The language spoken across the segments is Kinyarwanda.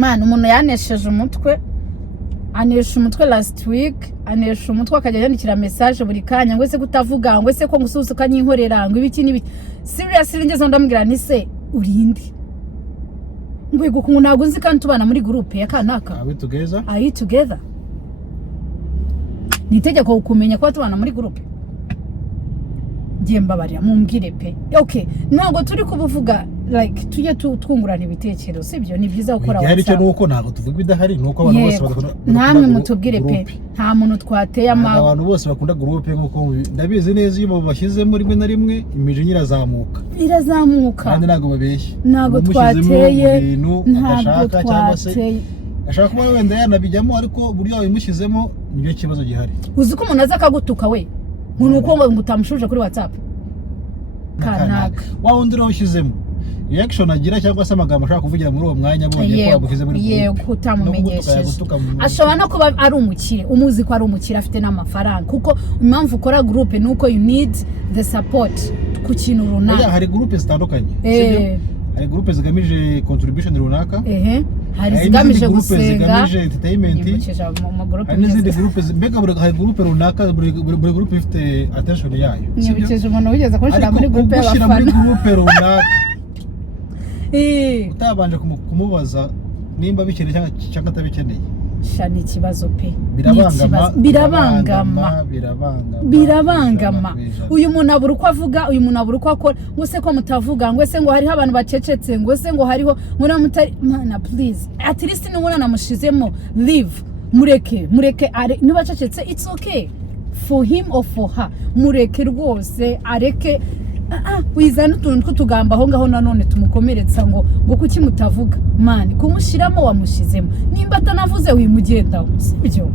man umuntu yanesheje umutwe anesha umutwe last week anesha umutwe akajya yandikira message buri kanya ngo ese kutavuga ngo ese ko ngususuka kanyinkorera ngo ibiki nibi seriously ngeze ndamubwira ni se urindi ngwego kungu nago nzi kandi tubana muri groupe ya kanaka are we together nitegeko ukumenya ko tubana muri groupe ngiye mbabarira mumbwire pe okay ntago turi kubuvuga like tujye twungurana ibitekerezo sibyo ni byiza gukora whatsapp hari cyo nuko ntago tuvuga idahari nuko abantu bose badakora namwe mutubwire pe nta muntu twateye abantu bose bakunda groupe nkuko ndabizi neza iyo bashyizemo rimwe na rimwe imije irazamuka kandi ntago babeshye ntago twateye ntago twateye ashaka kuba wenda yanabijyamo ariko buryo wabimushyizemo nibyo kibazo gihari uzi ko umuntu aza akagutuka we uko ngo ngutamushuje kuri WhatsApp kanaka wa undi rawushyizemo reaction agira cyangwa se amagambo ashaka kuvugira muri uwo mwanya abonye ko yaguhize muri group yego utamumenyesheje ashobora no kuba ari umukire umuzi ko ari umukire afite n'amafaranga kuko impamvu ukora group nuko you need the support ku kintu runaka hari group zitandukanye hari group zigamije contribution runaka hari zigamije gusenga zigamije entertainment hari n'izindi group mbega hari group runaka buri group ifite attention yayo nibiceje umuntu wigeze koshira muri group runaka utabanje kumubaza nimba bikeneye cyangwa atabikeneye shani ikibazo pe birabangama uyu muntu abura uko avuga uyu muntu abura uko akora ngo se ko mutavuga ngo se ngo hariho abantu bacecetse ngo se ngo hariho ngo mutari mana please at least n'ubona namushizemo leave mureke niba acecetse it's okay for him or for her mureke rwose areke wizana utuntu tw'utugamba aho ngaho nanone tumukomeretsa ngo kuki mutavuga man kumushiramo wamushizemo nimba atanavuze wimugendaho sibyo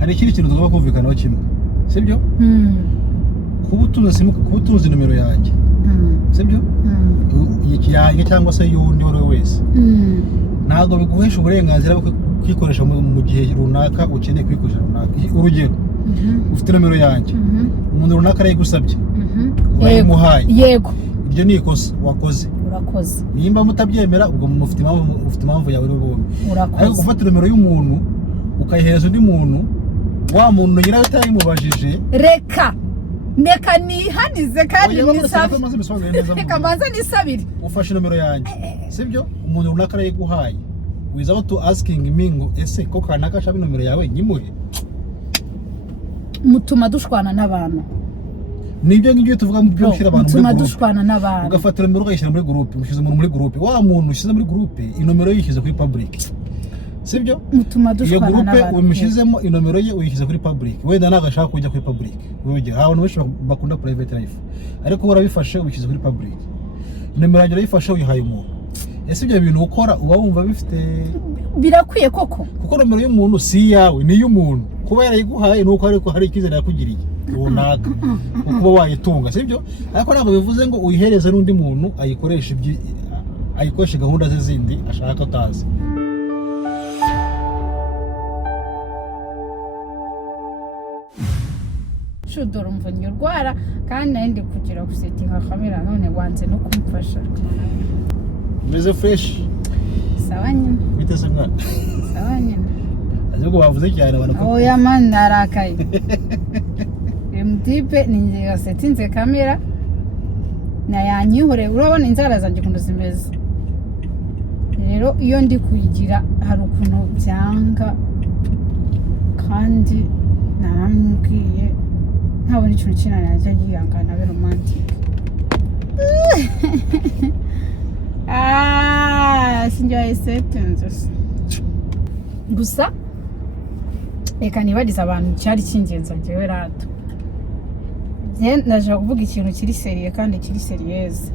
hari ikindi kintu tugomba kumvikanaho kimwe sibyo kubutuzi numero yanjye sibyo yanjye cyangwa se y'undi wari wese ntabwo biguhesha uburenganzira bwo kwikoresha mu gihe runaka ukeneye kwikoresha runaka urugero ufite numero yanjye umuntu runaka arayigusabye yego iryo ni ikosa wakoze urakoze nimba mutabyemera ubwo mufite impamvu yawe bombi ariko gufata numero y'umuntu ukayihereza undi muntu wa muntu nyirawe utayimubajije reka nihanize kandi reka mbanza nisabire ufashe numero yanjye sibyo umuntu runaka arayiguhaye without to asking me ngo ese ko kanaka ashaka numero yawe nyimuhe mutuma dushwana n'abantu nibyo ngibyo tuvuga mu byo gushyira abantu muri dushwana n'abantu ugafata numero ukayishyira muri group ushize umuntu muri group wa muntu ushize muri group inomero yishyize kuri public sibyo mutuma dushwana n'abantu iyo group umushyizemo inomero ye uyishyize kuri public wenda nagashaka kujya kuri public urugero abantu benshi bakunda private life ariko urabifashe ubishyize kuri public inomero yanjye urayifashe uyihaye umuntu ese ibyo bintu ukora uba wumva bifite birakwiye koko kuko nomero y'umuntu si yawe ni y'umuntu kuba yarayiguhaye nuko ariko hari ikizere yakugiriye runaka kuba wayitunga sibyo ariko ntabwo bivuze ngo uyihereze n'undi muntu ayikoreshe gahunda ze zindi ashaka utazi shudora umvunyi urwara kandi nandi kugira gusetinga kamera none wanze no kumfasha meze fresh sawa nyine bitese mwana sawa nyine aziko bavuze cyane abantu oya man narakaye mtipe ninje gasetinze kamera na yanyihore urabona inzara zanjye kundu zimeze rero iyo ndi kuyigira hari ukuntu byanga kandi narambwiye ntabona ikintu kinana yajya yihangana be romantic sinjya settings gusa reka nibadiza abantu cyari cy'ingenzi njyewe rato ndashaka kuvuga ikintu kiri seriye kandi kiri seriyeze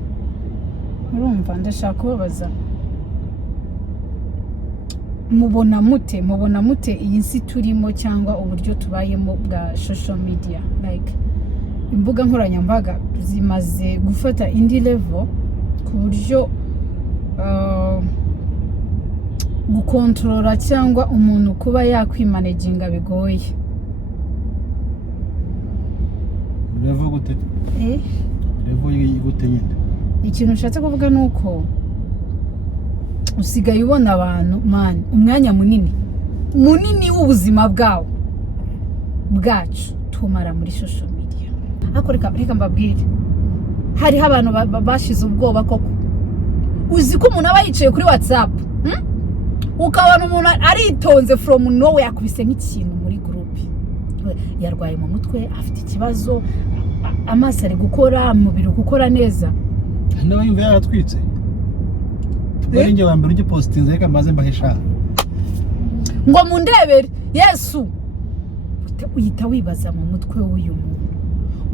urumva ndashaka kubabaza mubona mute iyi si turimo cyangwa uburyo tubayemo bwa social media like imbuga nkoranyambaga zimaze gufata indi level ku buryo gukontorora cyangwa umuntu kuba yakwimanaginga bigoye level gute level gute nyine ikintu nshatse kuvuga nuko usigaye ubona abantu man umwanya munini w'ubuzima bwawo bwacu tumara muri social media. Ariko reka mbabwire, hariho abantu bashize ubwoba koko. Uzi ko umuntu aba yicaye kuri WhatsApp ukabona umuntu aritonze from nowhere yakubise nk'ikintu muri group, yarwaye mu mutwe, afite ikibazo, amaso ari gukora, umubiri gukora neza, nawe yumva yaratwitse. Tubari nge wambere ujye postinze reka maze mbahesha ngo mundebere Yesu. Uyita wibaza mu mutwe w'uyu muntu.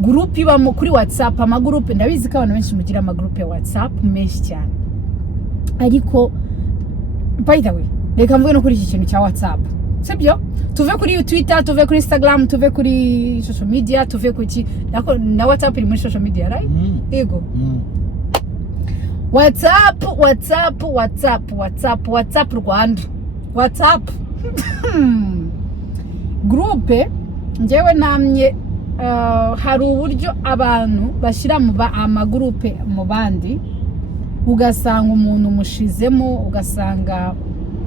Group ibamo kuri WhatsApp, amagroup ndabizi ko abantu benshi mugira amagroup ya WhatsApp menshi cyane, ariko by the way reka mvuge no kuri iki kintu cya WhatsApp, sibyo? Tuve kuri Twitter, tuve kuri Instagram, tuve kuri social media, tuve kuki na WhatsApp iri muri social media, right? Yego. WhatsApp Rwanda, WhatsApp groupe njyewe namye hari uburyo abantu bashyira mu amagroupe mu bandi, ugasanga umuntu mushizemo, ugasanga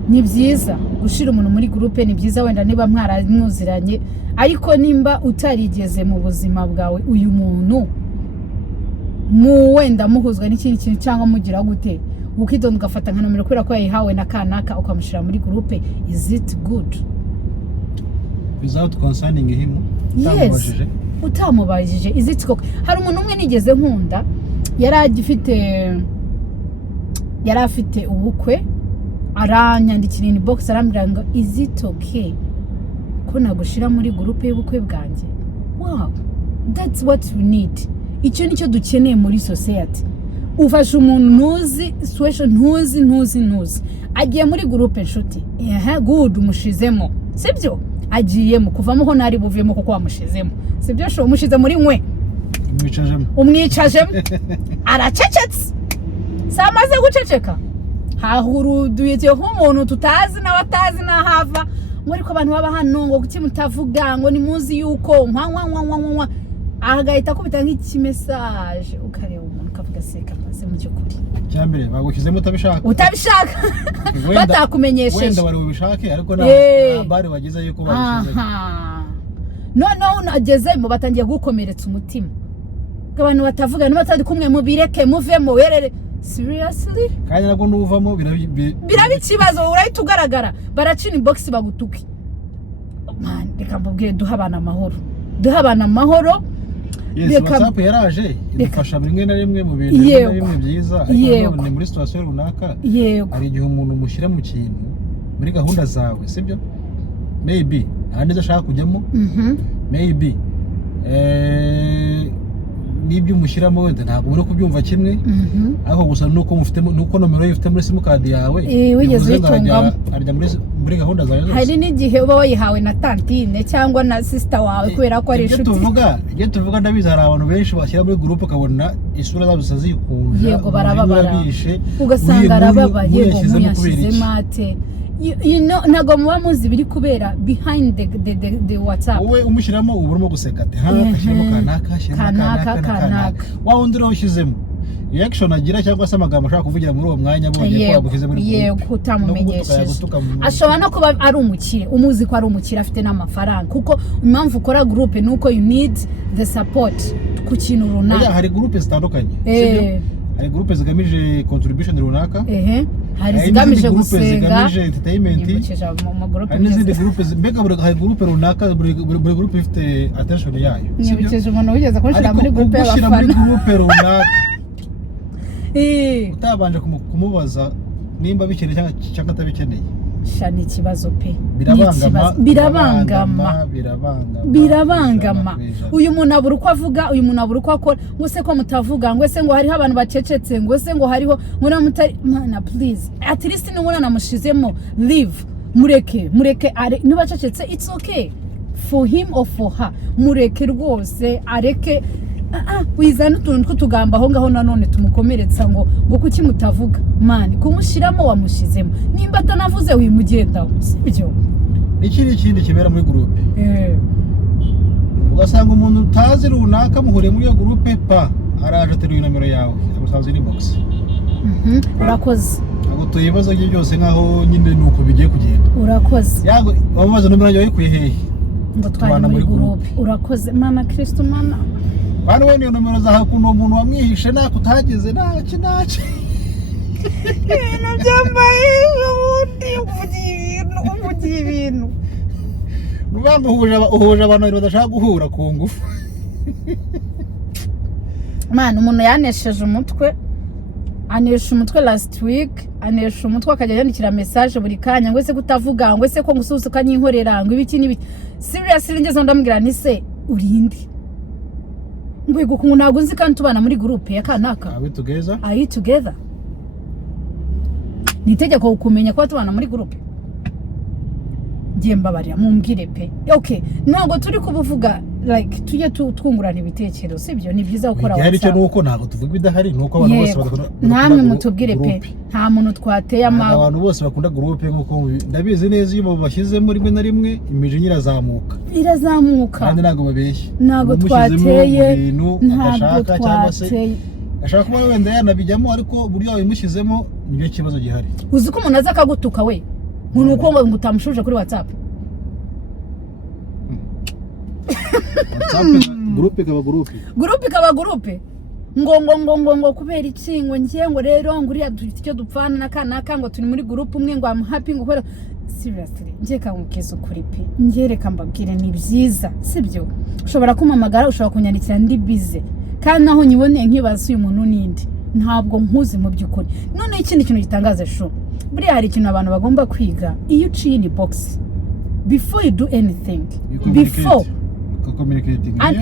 ni byiza gushira umuntu muri groupe, ni byiza wenda niba mwaramwuziranye, ariko nimba utarigeze mu buzima bwawe uyu muntu wenda muhuzwa n'ikindi kintu cyangwa mugira gute, ukidonda ugafata nka nomero kubera ko yayihawe na kanaka ukamushira muri groupe, is it good without concerning him? Yes, utamubajije is it good? Hari umuntu umwe nigeze nkunda, yari afite ubukwe, aranyandikira inbox arambwira ngo is it okay ko nagushira muri groupe y'ubukwe bwanjye? Wow, that's what we need. Icyo nicyo dukeneye muri society. Ufasha umuntu ntuzi situation, ntuzi agiye muri groupe inshuti, good, umushizemo, sibyo? Agiyemo kuvamo ho nari buvemo kuko wamushizemo, sibyo? Sho umushize muri nkwe, umwicajemo aracecetse, samaze guceceka hahuruduye nk'umuntu tutazi na watazi na hava, muri ko abantu baba hano ngo kuki mutavuga ngo ni muzi yuko nkwa ahagahita kubita nk'iki message, ukareba umuntu ukavuga seka maze mu cyukuri cyambere bagushyizemo utabishaka batakumenyesheje, wenda bari ubishake ariko na bari bagize yuko babishize. No nagezemo batangiye gukomeretsa umutima, abantu batavuga n'abatari kumwe mubireke muvemo werere. Seriously? Kandi nabwo nuvamo birabikibazo, urahita ugaragara baracina inbox bagutuki. Man, reka mbabwire duha abana amahoro. Yes, WhatsApp yaraje idufasha bimwe na rimwe mu bintu bimwe byiza, ariko ni muri situation runaka hari igihe umuntu mushyira mu kintu muri gahunda zawe, sibyo? Maybe ahandi ashaka kujyamo, maybe nibyo umushyiramo wenda ntabwo muri kubyumva kimwe, ariko gusa nuko nomero ifite muri simukadi yawe wigeze uyitungamo, arya muri gahunda zawe zose. Hari n'igihe uba wayihawe na tantine cyangwa na sister wawe kubera ko ari inshuti. Iyo tuvuga ndabizi hari abantu benshi bashyira muri groupe ukabona isura zabo zazikuje, yego barababara, ugasanga arababaye ngo muyashize mate. You know, ntago muba muzi biri kubera behind the WhatsApp. Wowe umushyiramo ubu urimo guseka ati hashyiramo kanaka wa wundi uraho ushyizemo reaction agira cyangwa se amagambo ashaka kuvugira muri uwo mwanya abonye ko yagushyize muri groupe, yego utamumenyesheje. Ashobora no kuba ari umukire, umuzi ko ari umukire afite n'amafaranga, kuko impamvu ukora groupe nuko you need the support ku kintu runaka. Hari groupe zitandukanye, hari groupe zigamije contribution runaka, hari zigamije gusenga, zigamije entertainment, hari n'izindi groupe mbega hari groupe runaka, buri groupe ifite attention yayo. Nibiceje umuntu wigeze kushira muri groupe runaka utabanje kumubaza nimba bikeneye cyangwa atabikeneye. Shani ikibazo pe, birabangama. Uyu muntu abura uko avuga, uyu muntu abura uko akora, ngo se ko mutavuga, ngo se ngo hariho abantu bacecetse, ngo se ngo hariho mura mutari. Mana please, at least n'umwana namushizemo, leave, mureke niba cecetse, it's okay for him or for her, mureke rwose areke. Wizana utuntu tw'utugamba aho ngaho nanone tumukomeretsa ngo kuki mutavuga. Man, kumushiramo wamushizemo, nimba atanavuze wimugendaho, sibyo? Ikindi kibera muri groupe, ugasanga umuntu utazi runaka muhuriye muri iyo groupe araje ateruye nomero yawe agusanze inbox, urakoze ibibazo bye byose nkaho nyine nuko bigiye kugenda. Urakoze. Yago bamaze nomero yanjye bayikuye hehe? Ngo twari muri groupe. Urakoze mana Kristo mana. Bano we niyo nomero za hakuno umuntu wamwihishe nako utagize naki. Nabyambaye ubundi ibintu. Nubango uhuje abantu badashaka guhura ku ngufu. Man, umuntu yanesheje umutwe. Anesha umutwe last week, anesha umutwe akajya yandikira message buri kanya ngo ese kutavuga ngo ese ko ngusuhuza kanyinkorera ngo ibiki n'ibiki. Seriously ngeze ndamubwira ni se urindi. Ngwego ku ntago nzi kandi tubana muri groupe ya kanaka. Are we together? Nitegeko kumenya ko tubana muri groupe. Jemba bari mumbwire pe. Okay, ntago turi kubuvuga like tujye twungurana ibitekerezo sibyo ni byiza gukora WhatsApp. Cyo nuko ntago tuvuga bidahari nuko abantu bose bakunda. Namwe mutubwire pe. Nta muntu twateye amawe. Abantu bose bakunda groupe nkuko ndabizi neza iyo babashyize muri rimwe na rimwe imije irazamuka. Kandi ntago babeshye. Ntago twateye. Ntabwo cyangwa se ashaka kuba wenda yanabijyamo ariko buri yawe imushyizemo niyo kibazo gihari. Uzi ko umuntu aza akagutuka we. Nuko ngo utamushuje kuri WhatsApp. Groupe kaba groupe. Ngo kubera iki ngo ngiye ngo rero nguriya dufite icyo dupfana nakanaka ngo turi muri groupe umwe ngo am happy ngo kwera seriously ngiye kamukeza ukuri pe. Ngereka mbabwire ni byiza sibyo. Ushobora kumamagara ushobora kunyandikira ndi busy. Kandi naho nyibone nkibaza uyu muntu nindi. Ntabwo nkuzi mu byukuri. None ikindi kintu gitangaza sho. Buriya hari ikintu abantu bagomba kwiga iyo uciye in box before you do anything before communicating and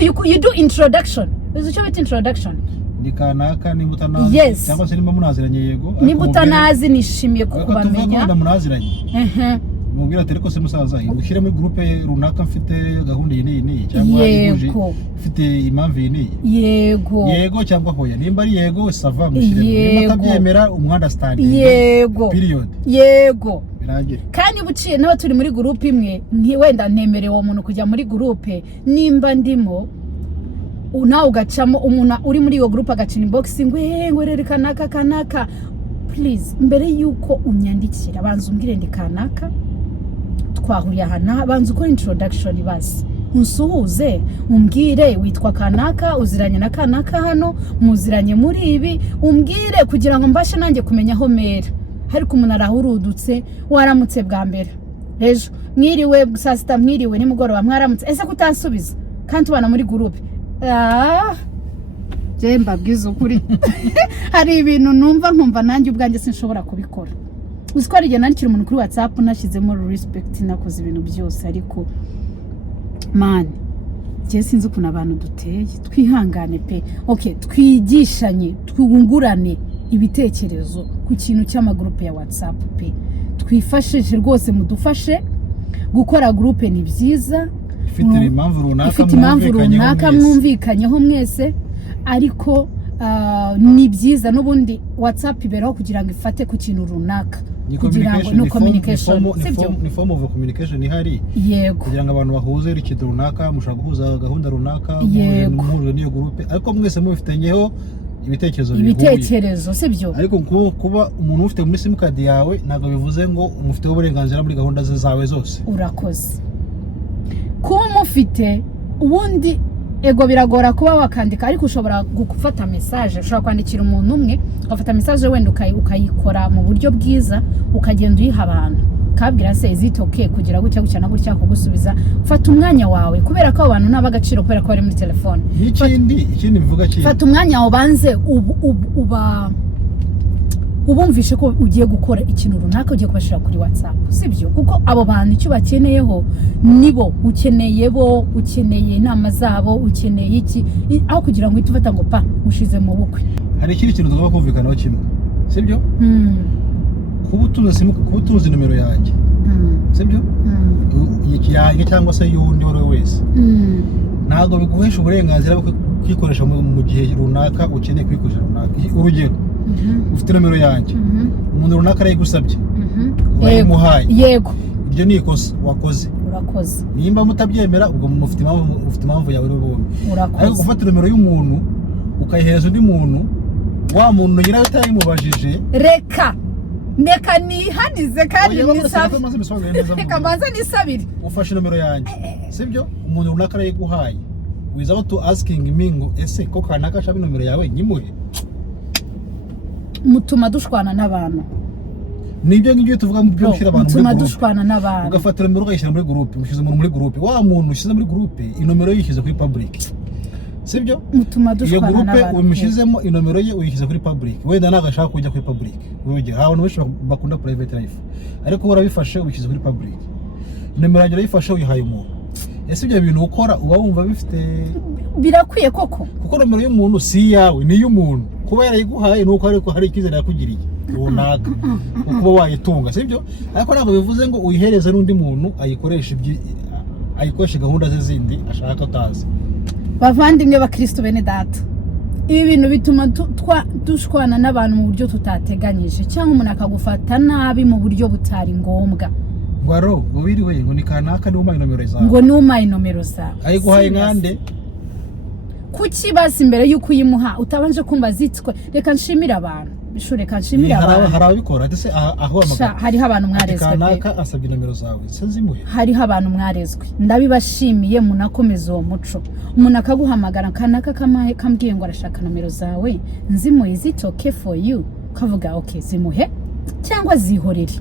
you do introduction. Uzi icyo bita introduction? Ni kanaka ni mutanazi cyangwa se nimba munaziranye yego. Ni mutanazi nishimiye kukubamenya. Tuvuga munaziranye. Mubwira ati reko se musaza ngushyire muri groupe runaka mfite gahunda iyi ni cyangwa ihuje mfite impamvu iyi yego cyangwa hoya nimba ari yego sava mushyire nimba tabyemera umwunderstanding period yego biragire. Kandi buciye nawe turi muri groupe imwe wenda ntemerewe uwo muntu kujya muri groupe nimba ndimo nawe ugacamo umuntu uri muri iyo groupe agacina inbox ngo rerekana kanaka. Please mbere yuko unyandikira banza umbwire ndi kanaka twahuriye hana banza uko introduction basi unsuhuze umbwire witwa kanaka uziranye na kanaka hano muziranye muri ibi umbwire kugira ngo mbashe nanjye kumenya aho mera. Hari ku umuntu arahurudutse waramutse bwa mbere ejo mwiriwe saa sita mwiriwe nimugoroba mwaramutse ese kutansubiza kandi tubana muri groupe. Jemba bwiza ukuri. Hari ibintu numva nkumva nanjye ubwanjye sinshobora kubikora. Uziko ari nandikira umuntu kuri WhatsApp nashyizemo respect nakoze ibintu byose ariko man je sinzi ukuntu abantu duteye twihangane pe. Okay, twigishanye twungurane ibitekerezo ku kintu cy'amagroupe ya WhatsApp pe. Twifashije rwose mudufashe gukora groupe ni byiza. Ifite impamvu runaka mwumvikanyeho mwese ariko ni byiza n'ubundi WhatsApp iberaho kugira ngo ifate ku kintu runaka kugira ngo no communication ni form of communication ihari kugira ngo abantu bahuze ikintu runaka mushaka guhuza gahunda runaka muhuje n'iyo groupe ariko mwese mubifitenyeho ibitekerezo sibyo. Ariko kuba umuntu ufite muri sim card yawe ntago bivuze ngo umufiteho uburenganzira muri gahunda zawe zose. Urakoze kuba umufite ubundi ego biragora kuba wakandika ariko ushobora gufata message ushobora kwandikira umuntu umwe ugafata message wenda ukayikora mu buryo bwiza ukagenda uyiha abantu kabwira se is it okay kugira gutya na gutya kugusubiza. Fata umwanya wawe kubera ko abantu nabagaciro kubera ko bari muri telefone. Ikindi mvuga ki fata umwanya wawe banze ubumvishe ko ugiye gukora ikintu runaka ugiye kubashira kuri WhatsApp sibyo kuko abo bantu icyo bakeneyeho nibo ukeneye inama zabo ukeneye iki aho kugira ngo itufata ngo pa mushize mu bukwe. Hari ikindi kintu tugomba kumvikanaho kimwe sibyo kuba utuzi numero yanjye sibyo yanjye cyangwa se y'undi wari wese ntabwo biguhesha uburenganzira bwo kwikoresha mu gihe runaka ukeneye kwikoresha runaka. Urugero ufite numero yanjye umuntu runaka arayigusabye wayimuhaye yego ibyo ni ikosa wakoze. Urakoze. Nimba mutabyemera ubwo mufite impamvu yawe bombi. Ariko gufata numero y'umuntu ukayihereza undi muntu wa muntu nyirayo utayimubajije reka Neka nihanize kandi nisabe. Reka mbanza nisabire. Ufashe nomero yanjye. Sibyo? Umuntu runaka arayiguhaye. Without asking me ngo ese ko kanaka ashaka nomero yawe nyimuhe. Mutuma dushwana n'abantu. Nibyo ngibyo tuvuga mu byo gushyira abantu muri groupe. Dushwana n'abantu. Ugafatira nomero ukayishyira muri groupe, mushize umuntu muri groupe. Wa muntu ushize muri groupe, inomero yishyize kuri public. Sibyo? Mutuma dushwana n'abantu. Iyo groupe umushizemo inomero ye uyishyize kuri public. Wenda nagashaka kujya kuri public. Urugero, abantu benshi bakunda private life. Ariko urabifashe ubishyize kuri public. Nomero yanjye urayifashe uyihaye umuntu. Ese ibyo bintu ukora uba wumva bifite birakwiye koko? Kuko nomero y'umuntu si yawe, ni y'umuntu. Kuba yarayiguhaye nuko ariko hari ikizere yakugiriye. Runaka kuba wayitunga, sibyo? Ariko ntabwo bivuze ngo uyihereze n'undi muntu ayikoresha gahunda ze zindi ashaka utazi. Bavandimwe bakristo bene data, ibi bintu bituma dushwana n'abantu mu buryo tutateganyije, cyangwa umuntu akagufata nabi mu buryo butari ngombwa. Ngwaro ngo biriwe ngo ni kanaka ni umaye nomero zawe, ngo ni umaye nomero zawe, ayiguhaye nkande kuki basi imbere yuko uyimuha utabanje kumva zitwe. Reka nshimira abantu bishure, kanshimira abantu. Hari ababikora ate se aho amagara. Hariho abantu mwarezwe pe, kanaka asabye nomero zawe sinzimuhe. Hariho abantu mwarezwe, ndabibashimiye. Munakomeza uwo muco. Umuntu akaguhamagara kanaka kambwiye ngo arashaka nomero zawe, nzimuhe. Is it okay for you? Kavuga okay, zimuhe cyangwa zihorere.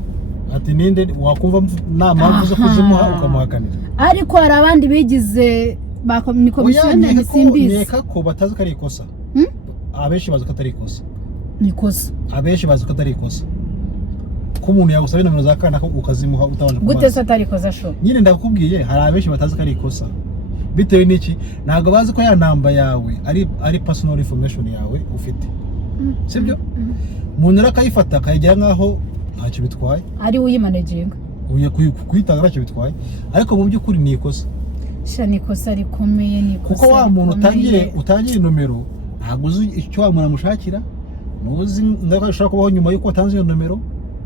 Ati ninde wakumva nta mpamvu zo kuzimuha ukamuhakanira. Ariko hari abandi bigize ni komisiyoneri simbizi. Neka ko batazi ko ari ikosa. Abenshi bazi ko atari ikosa. Nikosa. Abenshi bazi ko atari ikosa. Ko umuntu yagusabye nomero za kanaka ukazimuha utabanje kubaza. Gute se atari ikosa sho? Nyine ndakubwiye hari abenshi batazi ko ari ikosa. Bitewe n'iki? Ntabwo bazi ko ya namba yawe ari personal information yawe ufite. Sibyo? Umuntu rakayifata akayigira nkaho ntacyo bitwaye. Ari uyimanaginga. Uye kuyitanga ntacyo bitwaye. Ariko mu by'ukuri ni ikosa. Sha nikosa rikomeye, nikosa. Kuko wa muntu utangire nomero ntabwo uzi icyo wa muntu amushakira. Nuzi ndako ushaka kubaho nyuma yuko watanze iyo nomero.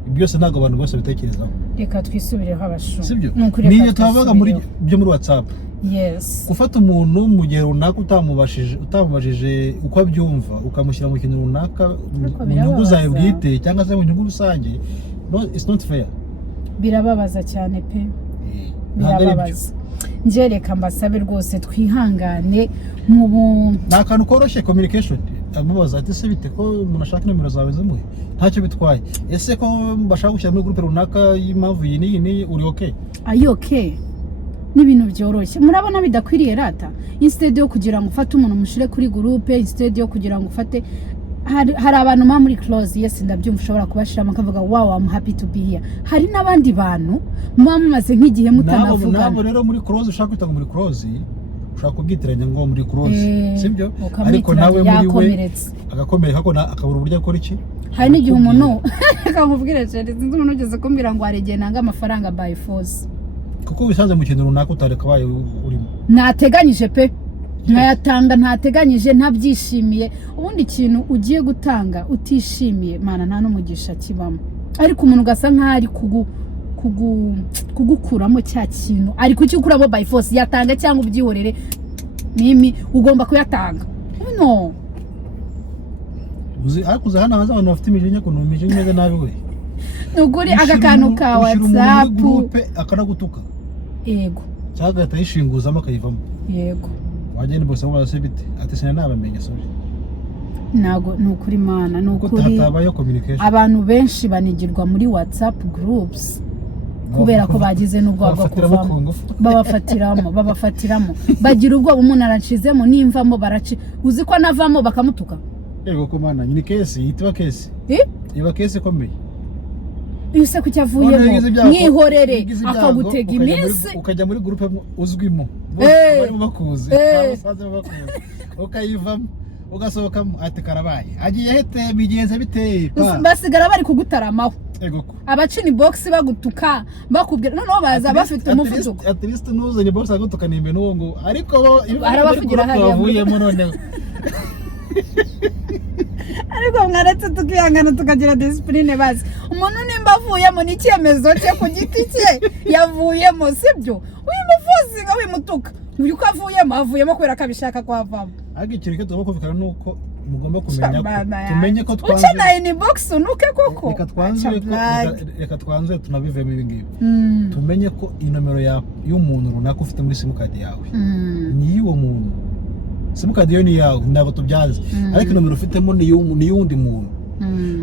Byose ntabwo abantu bose bitekerezaho. Reka twisubireho abashu. Sibyo? Niyo twabaga muri WhatsApp. Yes. Gufata umuntu mu gihe runaka utamubajije uko abyumva ukamushyira mu kintu runaka mu nyungu zawe bwite cyangwa se mu nyungu rusange, no, it's not fair. Birababaza cyane pe. Birababaza. Nje reka mbasabe rwose twihangane mu nakantu koroshye communication. Amubaza ati se bite ko umuntu ashaka nomero zawe zimuhe ntacyo bitwaye. Ese ko bashaka gushyira muri groupe runaka y'impamvu iyi ni uri okay? Are okay? N'ibintu byoroshye. Murabona bidakwiriye rata. Instead yo kugira ngo ufate umuntu mushire kuri groupe, instead yo kugira ngo ufate hari abantu ma muri close. Yes, ndabyumva ushobora kubashiramo akavuga wow, I'm happy to be here. Hari n'abandi bantu mumaze nk'igihe mutanavugana. Nabo rero muri close ushaka kwita muri close ushaka kubwitiranya ngo muri close, sibyo? Ariko nawe muri we agakomereka ko akabura uburyo akora iki. Hari n'igihe umuntu akamubwira cyane sinzi umuntu ugeze kumbira ngo arigeye nanga amafaranga by force. Kuko bisanze mu kintu runaka utareka baye urimo. Nateganyije pe. Nkayatanga ntateganyije ntabyishimiye. Ubundi ikintu ugiye gutanga utishimiye mana nta n'umugisha kibamo. Ariko umuntu ugasa nk'ari kugukuramo cya kintu ari kukikuramo by force, yatanga cyangwa ubyihorere. Mimi ugomba kuyatanga. No. Akuze hano hanze abantu bafite imijinya ko imijinya imeze nabi we. Nuguri agakantu ka WhatsApp akanagutuka. Yego. Cyangwa atayishinguzamo akayivamo. Yego. Wagenda bose ngo base bite ati sina nabamenye sorry. Nago nukuri mana nukuri. Hatabayo communication. Abantu benshi banigirwa muri WhatsApp groups kubera ko bagize n'ubwoba kuvamo. Babafatiramo. Bagira ubwoba umuntu aracizemo nimvamo baraci. Uzi ko navamo bakamutuka. Yego ko mana nyine case yitwa case. Iba case komeye. Ise kucyavuyemo mwihorere akagutega iminsi ukajya muri groupe uzwimo bari bakuze abasaza bakuze ukayivamo ugasohokamo ati karabaye agiye hete bigenze biteye basigara bari kugutaramaho. Abacini box bagutuka bakubwira noneho baza bafite umuvuduko. At least nuzanye box agutuka nimbe n'uwo ngo ariko arabavugira hariya bavuyemo noneho. Ariko mwaretse tukihangana tukagira discipline bazi. Umuntu nimba avuyemo n'icyemezo cye ku giti cye yavuyemo, sibyo? Uyimuvuzi ngo wimutuka. Uyu ko avuyemo kubera kabishaka kwavamo. Ariko ikintu cyo tuba kuvikana nuko mugomba kumenya ko tumenye ko twanze ukeneye ni box unuke koko reka twanze tunabivemo ibi ngibi tumenye ko inomero y'umuntu runaka ufite muri simukadi yawe ni uwo muntu simukadi yo ni yawe ntabwo tubyaze ariko inomero ufitemo ni y'undi muntu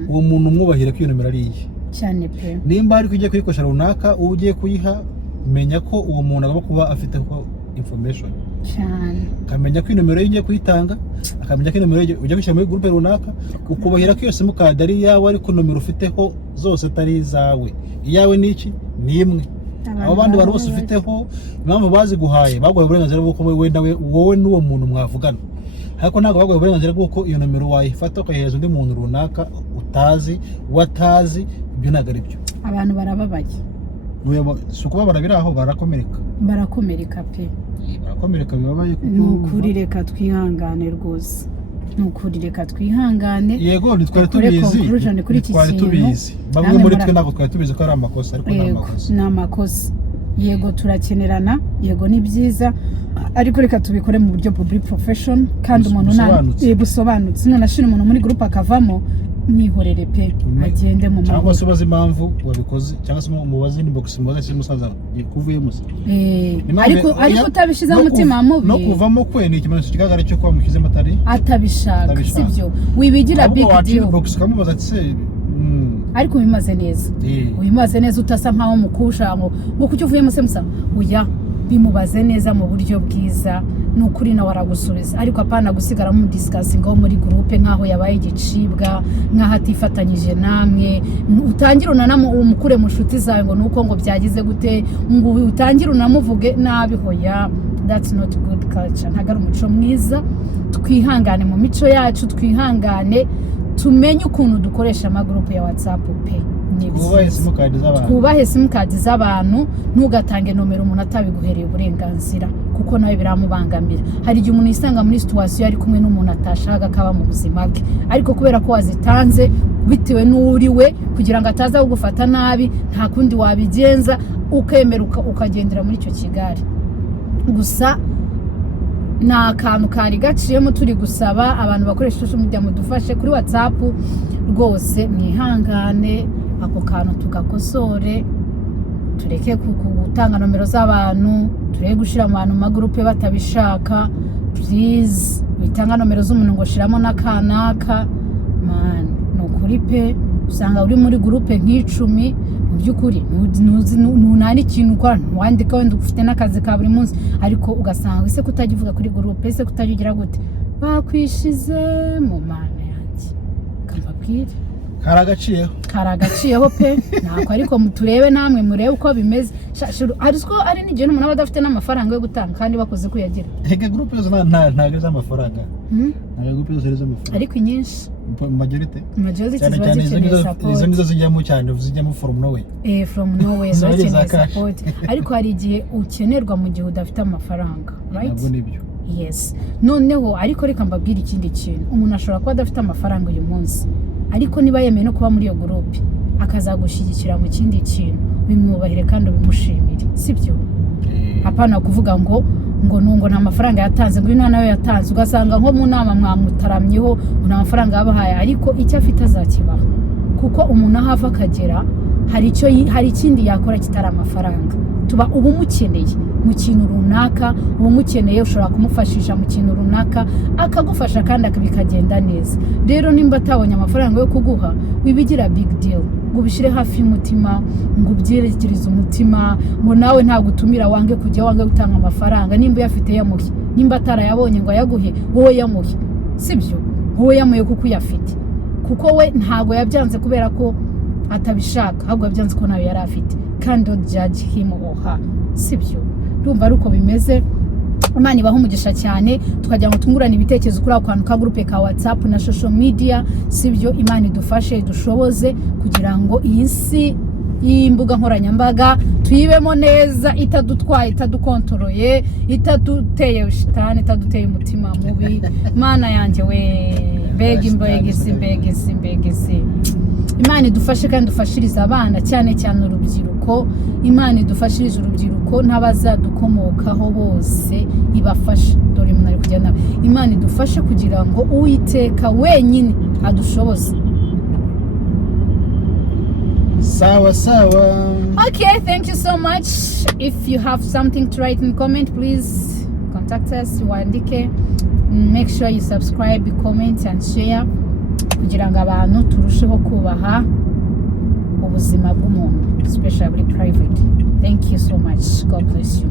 uwo muntu umwubahire ko iyo nomero ari iye cyane pe nimba ari kujya kuyikoresha runaka ugiye kuyiha menya ko uwo muntu agomba kuba afite information cyane akamenya ko inomero ye ugiye kuyitanga akamenya ko inomero ye ujya gushyira muri groupe runaka ukubahira ko iyo simukadi ari yawe ariko nomero ufiteho zose atari izawe iyawe ni iki ni imwe abo bandi bari bose ufiteho impamvu baziguhaye baguhaye uburenganzira bw'uko wowe n'uwo muntu mwavugana ariko ntabwo baguhaye uburenganzira bw'uko iyo nomero wayifata ukayihereza undi muntu runaka utazi watazi ibyo ntabwo ari byo abantu barababaye si ukubabara biri aho barakomereka pe barakomereka bibabaye ni ukuri reka twihangane rwose ni ukuri reka twihangane yego ntitwari tubizi bamwe muri twe ntabwo twari tubizi ko ari amakosa ariko ni amakosa yego turakenerana yego ni byiza ariko reka tubikore mu buryo buri profession kandi umuntu busobanutse none ashira umuntu muri groupe akavamo mwihorere pe agende mu cyangwa se ubaze impamvu wabikoze cyangwa se mubaze inbox mubaze se musaza kuvuyemo se ariko utabishize umutima mubi no kuvamo kwe ni ikimenyetso kigaragara cyo kwa mukize matari atabishaka sibyo wibigira big deal inbox kamubaza ati se ariko bimaze neza utasa nkaho mukusha ngo kuki uvuyemo se musa uya bimubaze neza mu buryo bwiza nukuri nawe aragusubiza ariko apana gusigara mu discussing muri groupe nkaho yabaye igicibwa nkaho atifatanyije namwe utangira umukure mu nshuti zawe ngo nuko ngo byagize gute ngo utangira unamuvuge nabi hoya that's not good culture ntagara umuco mwiza twihangane mu mico yacu twihangane tumenye ukuntu dukoresha amagroupe ya WhatsApp pe twubahe simukadi z'abantu ntugatange nomero umuntu atabiguhereye uburenganzira kuko nawe biramubangamira hari igihe umuntu yisanga muri situation ari kumwe n'umuntu atashaka akaba mu buzima bwe ariko kubera ko wazitanze bitewe n'uriwe kugira ngo ataza kugufata nabi nta kundi wabigenza ukemera ukagendera muri icyo kigari gusa nta kantu kari gaciyemo turi gusaba abantu bakoresha social media mudufashe kuri WhatsApp rwose mwihangane ako kantu tugakosore tureke gutanga nomero z'abantu tureke gushira mu bantu magroupe batabishaka please bitanga nomero z'umuntu ngo shiramo nakanaka man no kuri pe usanga uri muri groupe nk'icumi mu byukuri nunani ikintu ukora wandika wenda ufite n'akazi ka buri munsi ariko ugasanga ese kutagivuga kuri groupe ese kutagigira gute bakwishize mu mana yanjye kambabwire karagaciyeho pe nako ariko muturebe namwe murebe uko bimeze ariko ari n'igihe umuntu aba adafite n'amafaranga yo gutanga kandi bakoze kuyagira groupe yose ntago z'amafaranga groupe yose z'amafaranga ariko inyinshi majority ziba zikeneye support izo nizo zijyamo cyane zijyamo from Nawe from Nawe zikeneye support ariko hari igihe ukenerwa mu gihe udafite amafaranga right ntabwo nibyo yes noneho ariko reka mbabwire ikindi kintu umuntu ashobora kuba adafite amafaranga uyu munsi ariko niba yemeye no kuba muri iyo groupe akazagushyigikira mu kindi kintu bimwubahire kandi bimushimire sibyo apana kuvuga ngo nta mafaranga yatanze ngo ino nawe yatanze ugasanga nko mu nama mwamutaramyeho nta mafaranga yabahaye ariko icyo afite azakibaha kuko umuntu ahava akagera hari ikindi yakora kitari amafaranga tuba ubu mukeneye mu kintu runaka ubu mukeneye ushobora kumufashisha mu kintu runaka akagufasha kandi bikagenda neza rero nimba atabonye amafaranga yo kuguha wibigira big deal ngo ubishyire hafi y'umutima ngo ubyerekerize umutima ngo nawe ntabwo utumira wange kujya wange gutanga amafaranga nimba uyafite yamuhe nimba atarayabonye ngo ayaguhe wowe yamuhe sibyo wowe yamuhe kuko uyafite kuko we ntabwo yabyanze kubera ko atabishaka ahubwo yabyanze ko nawe yari afite kandi don't judge him or her sibyo urumva ari uko bimeze Imana ibaho umugisha cyane tukajya ngo tungurane ibitekerezo kuri ako kantu ka groupe ka WhatsApp na social media sibyo Imana idufashe dushoboze kugira ngo iyi si y'imbuga nkoranyambaga tuyibemo neza itadutwaye itadukontoroye itaduteye shitani itaduteye umutima mubi Mana yanjye we mbegisi Imana idufashe kandi dufashiriza abana cyane cyane urubyiruko Imana idufashiriza urubyiruko n'abazadukomokaho bose ibafashe dore umuntu ari kujya nawe. Imana idufashe kugira ngo Uwiteka wenyine adushoboze. Sawa sawa. Okay, thank you so much. If you have something to write in comment, please contact us. Wandike. Make sure you subscribe, comment and share kugira ngo abantu turusheho kubaha ubuzima bw'umuntu, especially private. Thank you so much. God bless you.